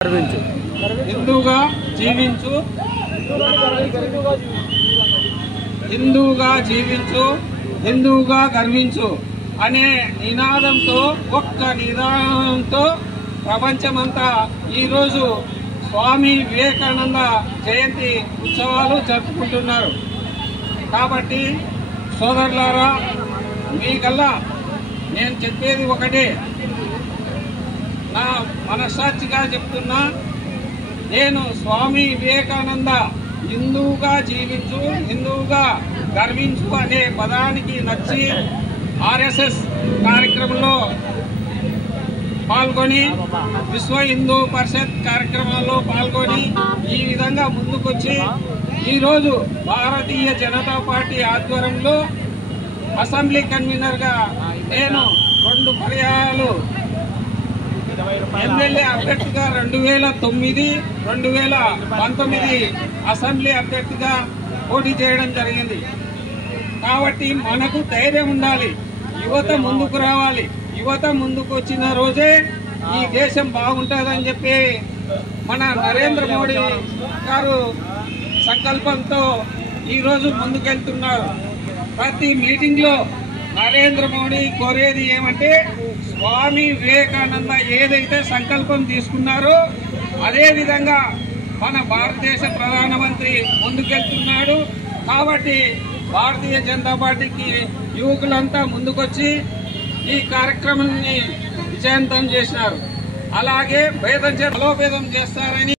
హిందూగా జీవించు, హిందూగా జీవించు, హిందూగా గర్వించు అనే నినాదంతో, ఒక్క నినాదంతో ప్రపంచమంతా ఈరోజు స్వామి వివేకానంద జయంతి ఉత్సవాలు జరుపుకుంటున్నారు. కాబట్టి సోదరులారా, మీకల్లా నేను చెప్పేది ఒకటే, నా మనస్సాక్షిగా చెప్తున్నా. నేను స్వామి వివేకానంద హిందూగా జీవించు, హిందూగా గర్వించు అనే పదానికి నచ్చి ఆర్ఎస్ఎస్ కార్యక్రమంలో పాల్గొని, విశ్వ హిందూ పరిషత్ కార్యక్రమాల్లో పాల్గొని ఈ విధంగా ముందుకొచ్చి ఈరోజు భారతీయ జనతా పార్టీ ఆధ్వర్యంలో అసెంబ్లీ కన్వీనర్గా నేను 2 పర్యాయాలు ఎమ్మెల్యే అభ్యర్థిగా 2009, 2019 అసెంబ్లీ అభ్యర్థిగా పోటీ చేయడం జరిగింది. కాబట్టి మనకు ధైర్యం ఉండాలి, యువత ముందుకు రావాలి. యువత ముందుకు వచ్చిన రోజే ఈ దేశం బాగుంటుందని చెప్పి మన నరేంద్ర మోడీ గారు సంకల్పంతో ఈరోజు ముందుకెళ్తున్నారు. ప్రతి మీటింగ్ లో నరేంద్ర మోడీ కోరేది ఏమంటే, స్వామి వివేకానంద ఏదైతే సంకల్పం తీసుకున్నారో అదే విధంగా మన భారతదేశ ప్రధానమంత్రి ముందుకెళ్తున్నాడు. కాబట్టి భారతీయ జనతా పార్టీకి యువకులంతా ముందుకొచ్చి ఈ కార్యక్రమాన్ని విజయవంతం చేసినారు. అలాగే బలోపేతం చేస్తారని